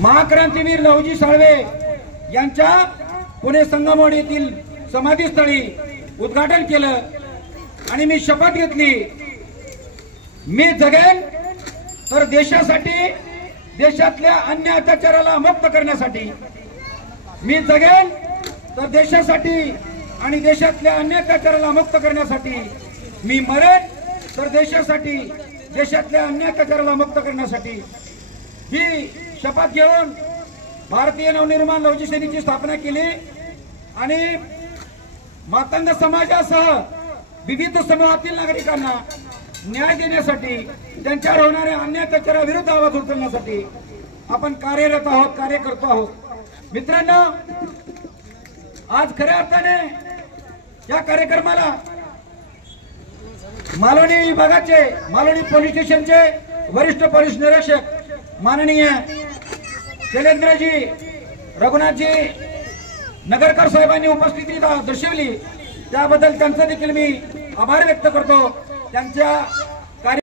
महाक्रांतीवीर लहुजी साळवे यांच्या पुणे संगमवाडी येथील समाधीस्थळी उद्घाटन केलं आणि मी शपथ घेतली, मी जगेन तर देशासाठी, देशातल्या अन्य अत्याचाराला मुक्त करण्यासाठी, मी जगेन तर देशासाठी आणि देशातल्या अन्य अत्याचाराला मुक्त करण्यासाठी, मी मरेन तर देशासाठी, देशातल्या अन्य अत्याचाराला मुक्त करण्यासाठी। ही शपथ घेऊन भारतीय नवनिर्माण लहुजी सेनेची स्थापना केली आणि मातंग समाजासह विविध समूहातील नागरिकांना न्याय देण्यासाठी, त्यांच्यावर होणाऱ्या अन्य अत्याचाराविरुद्ध आवाज उठवण्यासाठी आपण कार्यरत आहोत, कार्य करतो आहोत। मित्रांनो, आज खऱ्या अर्थाने या कार्यक्रमाला मालवणी विभागाचे, मालवणी पोलीस स्टेशनचे वरिष्ठ पोलीस निरीक्षक माननीय शैलेंद्रजी रघुनाथजी नगरकर साहेबांनी उपस्थिती दर्शवली, त्याबद्दल त्यांचा देखील मी आभार व्यक्त करतो। त्यांच्या